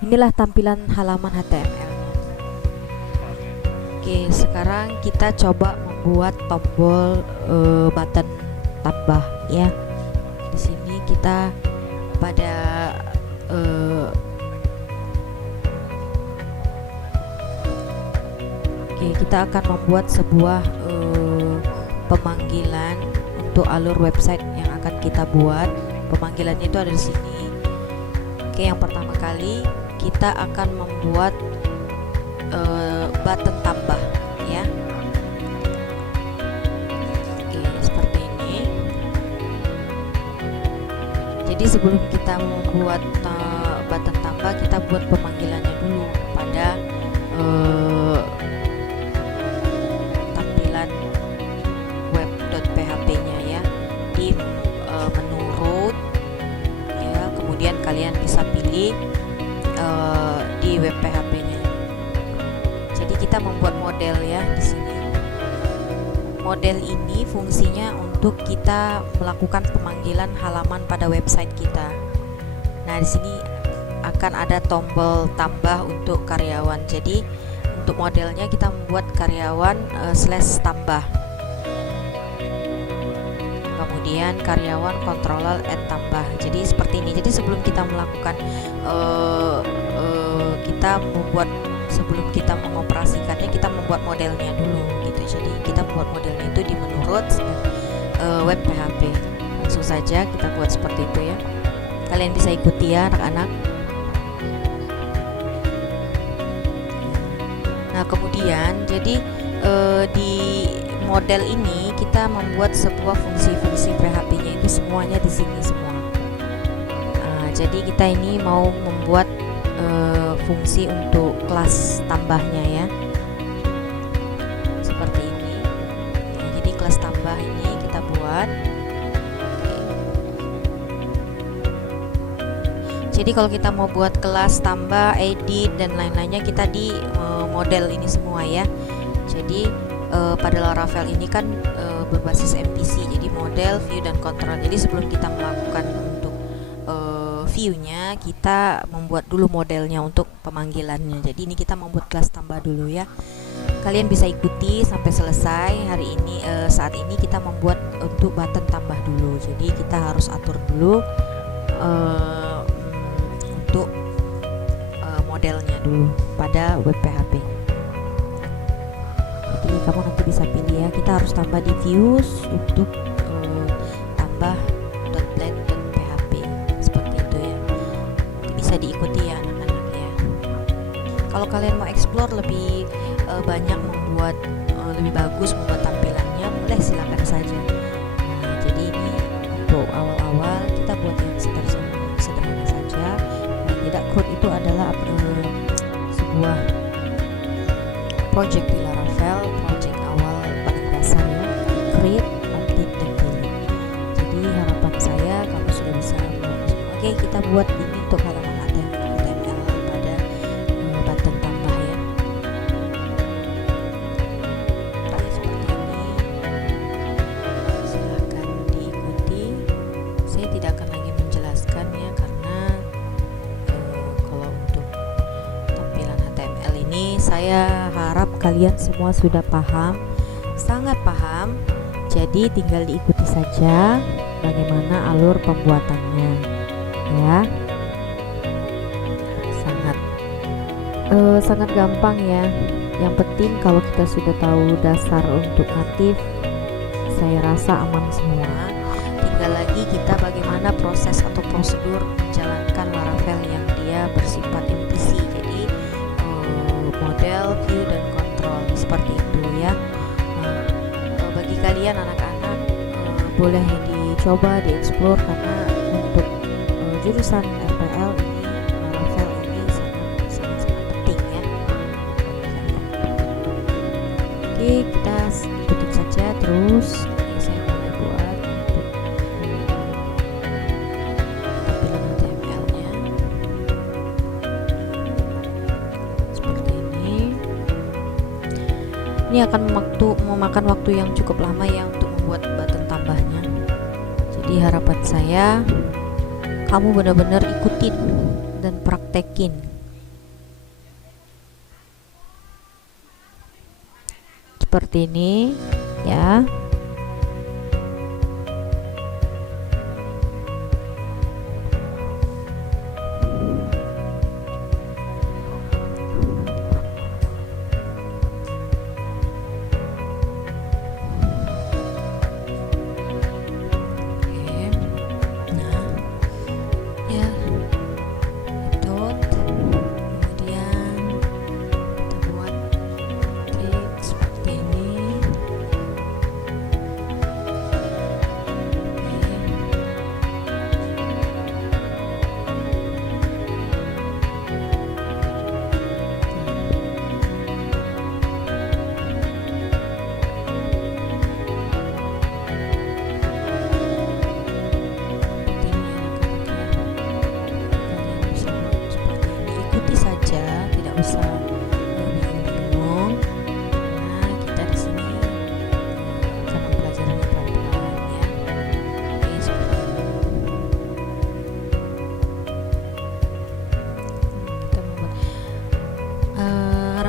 Inilah tampilan halaman HTML. Oke, sekarang kita coba membuat tombol button tambah ya. Di sini kita pada oke, kita akan membuat sebuah pemanggilan untuk alur website yang akan kita buat. Pemanggilannya itu ada di sini. Oke, yang pertama kali kita akan membuat button tambah ya. Oke, seperti ini. Jadi sebelum kita membuat button tambah, kita buat pemanggilannya dulu pada tampilan web.php-nya ya, di menu root ya. Kemudian kalian bisa pilih di web PHP-nya. Jadi kita membuat model ya di sini. Model ini fungsinya untuk kita melakukan pemanggilan halaman pada website kita. Nah, di sini akan ada tombol tambah untuk karyawan. Jadi untuk modelnya kita membuat karyawan /tambah. Kemudian karyawan controller add tambah. Jadi seperti ini. Jadi sebelum kita melakukan sebelum kita mengoperasikannya, kita membuat modelnya dulu gitu. Jadi kita membuat modelnya itu di menu root web PHP. Langsung saja kita buat seperti itu ya. Kalian bisa ikuti ya anak-anak. Nah, kemudian jadi di model ini kita membuat sebuah fungsi-fungsi PHP-nya itu semuanya di sini semua. Jadi kita ini mau membuat fungsi untuk kelas tambahnya ya, seperti ini ya. Jadi kelas tambah ini kita buat. Jadi kalau kita mau buat kelas tambah, edit dan lain-lainnya, kita di model ini semua ya. Jadi pada Laravel ini kan berbasis MVC, jadi model, view dan control. Jadi sebelum kita melakukan untuk view-nya, kita membuat dulu modelnya untuk pemanggilannya. Jadi ini kita membuat kelas tambah dulu ya. Kalian bisa ikuti sampai selesai. Hari ini saat ini kita membuat untuk button tambah dulu. Jadi kita harus atur dulu untuk modelnya dulu pada web PHP. Jadi kamu nanti bisa pilih ya. Kita harus tambah di views untuk tambah .blade.php seperti itu ya. Bisa diikuti ya anak-anak ya. Kalau kalian mau explore lebih banyak, membuat lebih bagus, membuat tampilannya, boleh silakan saja. Nah, jadi ini untuk awal-awal kita buat yang sederhana saja. Tidak, CRUD itu adalah sebuah project di Laravel, project awal paling dasar ya, create, update dan delete. Jadi harapan saya kamu sudah bisa membuat semua. Oke, kita buat ini untuk halaman HTML pada button tambah ya. Seperti ini. Silahkan diikuti. Saya tidak akan lagi menjelaskannya karena kalau untuk tampilan HTML ini saya harap kalian semua sudah paham, sangat paham. Jadi tinggal diikuti saja bagaimana alur pembuatannya ya. Sangat gampang ya. Yang penting kalau kita sudah tahu dasar untuk natif, saya rasa aman semua. Tinggal lagi kita bagaimana proses atau prosedur menjalankan Laravel yang dia bersifat MVC. Jadi model, view dan control seperti itu ya. Bagi kalian anak-anak boleh dicoba, dieksplor, karena untuk jurusan RPL ini Laravel ini sangat penting ya. Oke, kita ikutin saja terus. Saya mulai buat untuk tampilan HTML-nya seperti ini. Ini akan memakan waktu yang cukup lama ya untuk membuat button tambahnya. Jadi harapan saya kamu benar-benar ikutin dan praktekin seperti ini ya.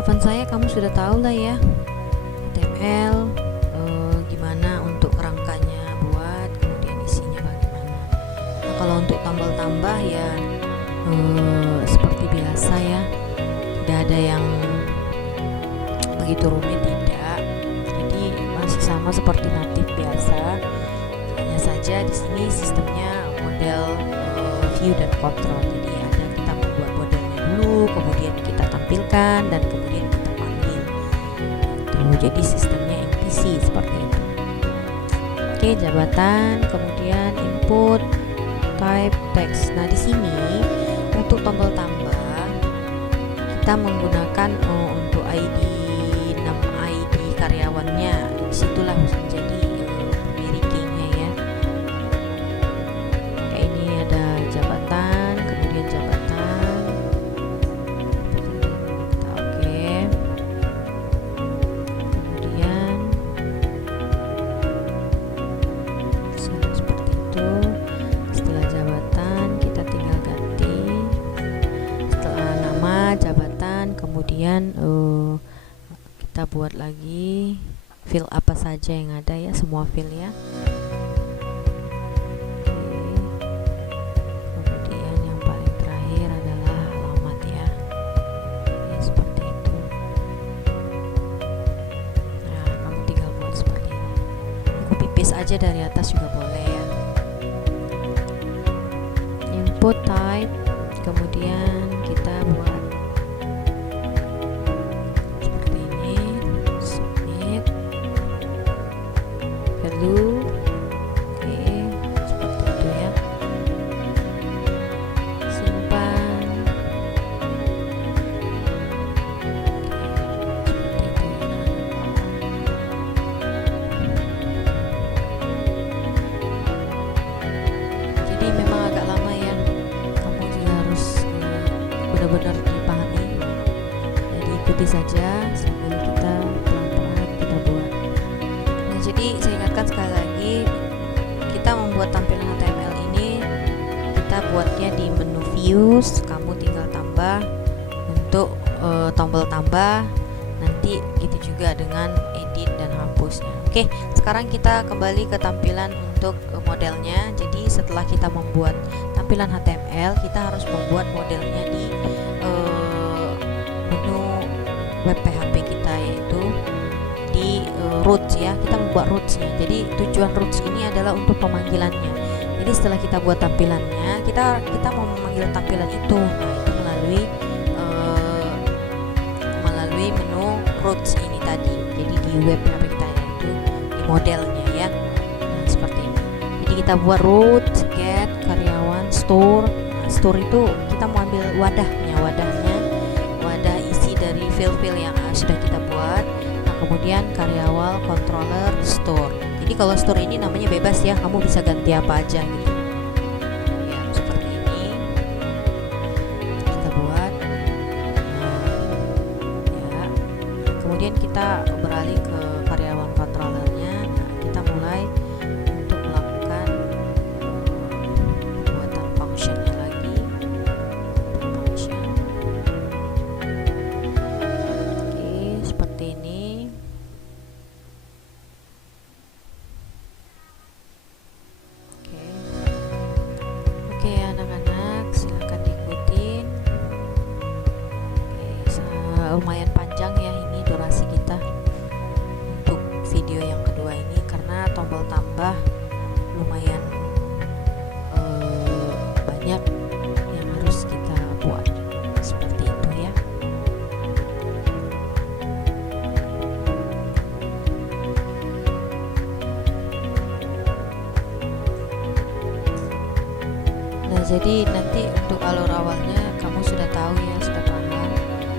Harapan saya kamu sudah tahu lah ya HTML, gimana untuk kerangkanya buat, kemudian isinya bagaimana. Nah, kalau untuk tambah-tambah ya seperti biasa ya, tidak ada yang begitu rumit, tidak. Jadi masih sama seperti natif biasa. Hanya saja di sini sistemnya model view dan control. Jadi ada kita membuat modelnya dulu, kemudian kita tampilkan, dan kemudian kita panggil. Jadi sistemnya MVC seperti itu. Oke, jabatan, kemudian input, type, text. Nah, di sini untuk tombol tambah kita menggunakan untuk ID 6 ID karyawannya. Disitulah menjadi primary key-nya ya. Kayak ini ada jabatan, kemudian jabatan. Oke. Kemudian seperti itu. Setelah jabatan kita tinggal ganti. Setelah nama, jabatan, kemudian kita buat lagi field apa saja yang ada ya, semua field ya. Kemudian yang paling terakhir adalah alamat ya. Seperti itu. Nah, kamu tinggal buat seperti ini. Copy paste aja dari atas juga boleh ya. Input type, kemudian kita buat seperti ini, submit, value, oke, seperti itu ya. Simpan, seperti itu ya. Jadi memang agak lama ya, kamu juga harus benar-benar dipahami. Jadi ikuti saja sambil kita pelan-pelan kita buat. Nah, jadi saya ingatkan sekali lagi, kita membuat tampilan HTML ini kita buatnya di menu views. Kamu tinggal tambah untuk tombol tambah, nanti gitu juga dengan edit dan hapusnya. Oke, sekarang kita kembali ke tampilan untuk modelnya. Jadi setelah kita membuat tampilan HTML, kita harus membuat modelnya di menu web PHP kita, yaitu di roots ya. Kita membuat rootsnya. Jadi tujuan roots ini adalah untuk pemanggilannya. Jadi setelah kita buat tampilannya, kita mau memanggil tampilan itu. Nah, itu melalui menu roots ini tadi. Jadi di web PHP kita yaitu di modelnya ya. Nah, seperti ini. Jadi kita buat root, get, karyawan, store. Nah, store itu kita mau ambil wadahnya, wadah isi dari file-file yang sudah kita buat. Nah, kemudian karyawan, controller, store. Jadi kalau store ini namanya bebas ya, kamu bisa ganti apa aja gitu. Ya, seperti ini. Kita buat. Nah, ya. Kemudian kita beralih ke karyawan controllernya. Nah, kita mulai untuk melakukan pembuatan functionnya lagi. Function. Oke, seperti ini. tombol tambah lumayan banyak yang harus kita buat, seperti itu ya. Nah, jadi nanti untuk alur awalnya kamu sudah tahu ya, sudah paham.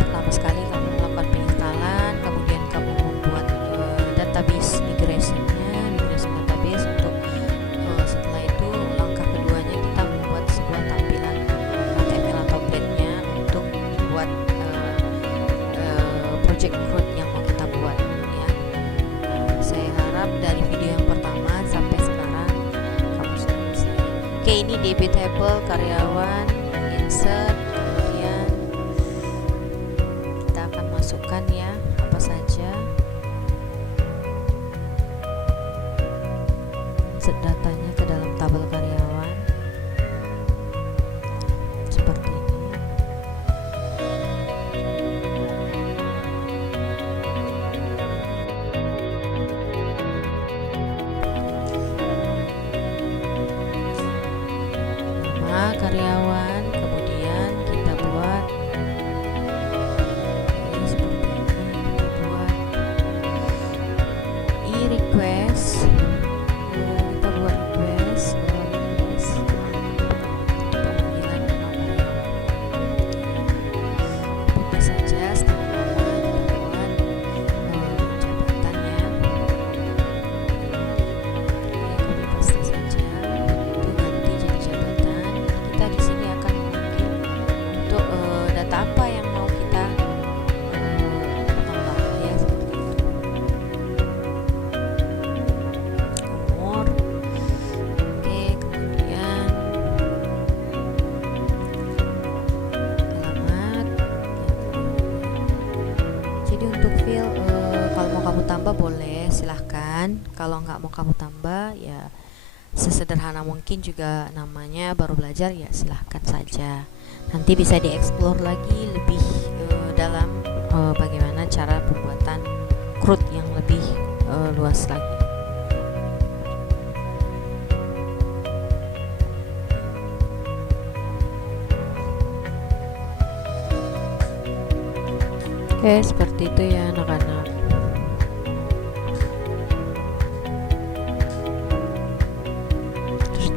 Pertama sekali kamu melakukan penginstalan, kemudian kamu membuat database migrasi-nya, migrasi database. Untuk setelah itu langkah keduanya kita membuat sebuah tampilan HTML atau template-nya untuk buat project root yang mau kita buat ya. Saya harap dari video yang pertama sampai sekarang kamu sudah bisa. Oke, ini DB table karyawan, insert, kemudian kita akan masukkan ya apa saja. Insert datanya ke dalam tabel karyawan seperti ini. Nama karyawan, kemudian kita buat seperti ini. Kita buat request, kita buat request panggilan nama karyawan. Copy saja, setelah nama kita buat jabatannya. Copy paste saja, itu ganti jadi jabatan. Kita di sini akan memilih untuk data apa yang mau kita tambah ya, seperti itu. Umur, oke, kemudian alamat. Jadi untuk fill kalau mau kamu tambah boleh, silahkan. Kalau nggak mau kamu tambah ya sesederhana mungkin juga, namanya baru belajar ya, silahkan saja. Nanti bisa dieksplor lagi lebih dalam bagaimana cara pembuatan CRUD yang lebih luas lagi. Oke, seperti itu ya anak-anak.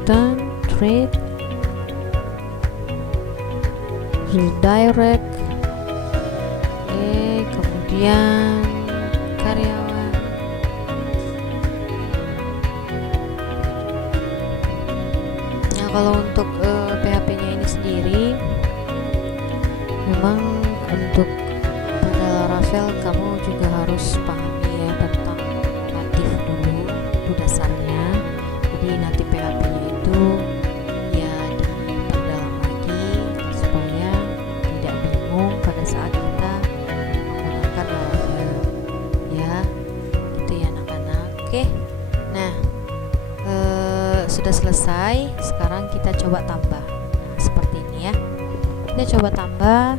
Return, trade, redirect, kemudian karyawan. Nah, kalau untuk PHP-nya ini sendiri, memang untuk pada Laravel kamu juga harus pahami ya tentang natif dulu, itu dasarnya. Jadi nanti PHP-nya itu ya diperdalam lagi supaya tidak bingung pada saat kita menggunakan Laravel ya, gitu ya anak-anak. Oke, nah sudah selesai. Sekarang kita coba tambah. Nah, seperti ini ya, kita coba tambah.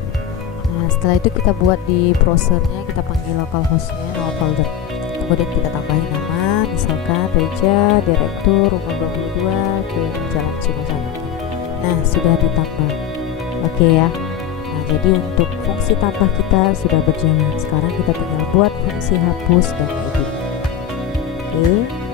Nah, setelah itu kita buat di browsernya, kita panggil localhostnya folder. Kemudian kita tambahin nama, misalkan Reja, direktur, umur 22, ke Jalan Singosari. Nah, sudah ditambah. Oke ya. Nah, jadi untuk fungsi tambah kita sudah berjalan. Sekarang kita tinggal buat fungsi hapus dan edit. Oke.